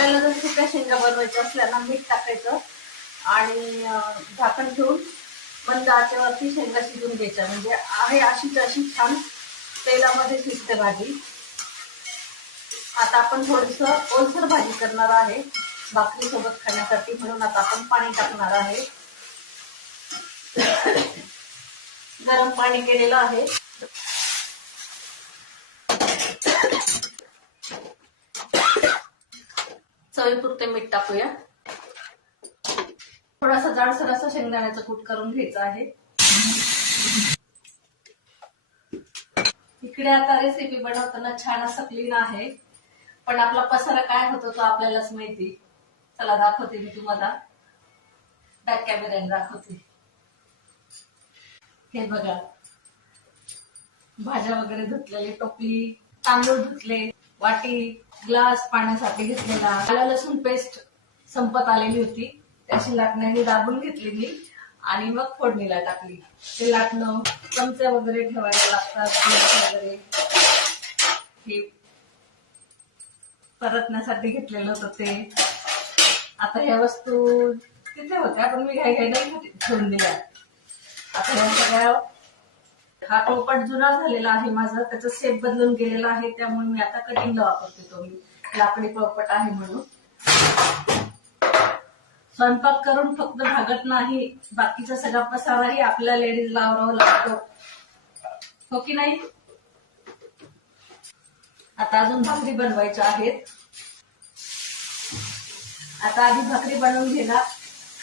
आपल्याला जर सुक्या शेंगा बनवायच्या असल्या ना मीठ टाकायचं आणि झाकण ठेवून मंद आचेवरती शेंगा शिजून घ्यायच्या. म्हणजे आहे अशीच अशी छान तेलामध्ये शिजते भाजी. आता आपण थोडस ओलसर भाजी करणार आहे भाकरी सोबत खाण्यासाठी, म्हणून आता आपण पाणी टाकणार आहे. गरम पाणी केलेलं आहे. चवीपुरते मीठ टाकूया. थोडासा जाडसर असा शेंगदाण्याचं कूट करून घ्यायचं आहे. इकडे आता रेसिपी बनवताना छान असं क्लीन आहे, पण आपला पसारा काय होतो तो आपल्यालाच माहिती. चला दाखवते मी तुम्हाला, बॅक कॅमेऱ्याने दाखवते. हे बघा, भाज्या वगैरे धुतलेली टोपली, तांदूळ धुतले, वाटी, ग्लास पाण्यासाठी घेतलेला, आलं लसूण पेस्ट संपत आलेली होती, त्याची लाटण्याने दाबून घेतली मी आणि मग फोडणीला टाकली. ते लाटणं, चमचे वगैरे ठेवायला लागतात वगैरे, हे परतण्यासाठी घेतलेलं होतं ते. आता ह्या वस्तू तिथे होत्या पण मी घाई ठेवून दिल्या. आता ह्या सगळ्या, हा पोपट जुना झालेला आहे माझा, त्याचा शेप बदलून गेलेला आहे, त्यामुळे मी आता कटिंगला वापरते तो. मी लाकडी पोपट आहे म्हणून. स्वयंपाक करून फक्त भागत नाही, बाकीचा सगळा पसाराही आपल्या लेडीजला आवरावा लागतो, हो की नाही. आता अजून भाकरी बनवायच्या आहेत. आता आधी भाकरी बनवून घेणार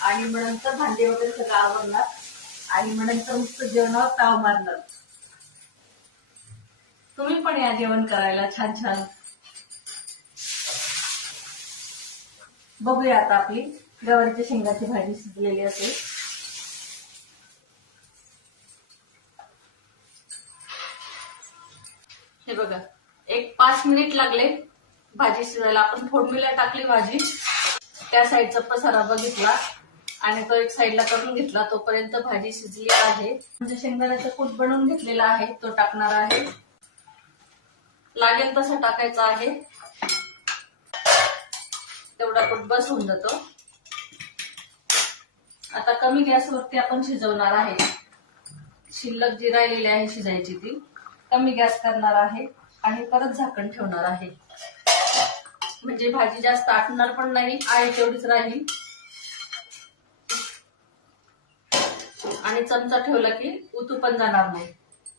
आणि मग नंतर भांडी वगैरे सगळं आवरणार आणि मग नंतर मस्त जेवणावर ताव मारणार. तुम्ही पण या जेवण करायला छान छान. बघूया आता आपली गवारीच्या शेंगाची भाजी शिजलेली असेल. हे बघा, एक 5 मिनिट लागले भाजी शिजायला. आपण फोडणीला टाकली भाजी, त्या साईडचा पसारा बघितला आणि तो एक साईडला करून घेतला, तोपर्यंत भाजी शिजली आहे. म्हणजे शेंगदाण्याचा कूट बनवून घेतलेला आहे तो टाकणार आहे. लागेल तसं टाकायचं आहे, तेवढा कूट बस होऊन जातो. आता कमी गॅसवरती आपण शिजवणार आहे. शिल्लक जी राहिलेली आहे शिजायची ती कमी गॅस करणार आहे आणि परत झाकण ठेवणार आहे. म्हणजे भाजी जास्त आटणार पण नाही, आहे तेवढीच राहील. आणि चमचा ठेवला की उतू पण जाणार नाही.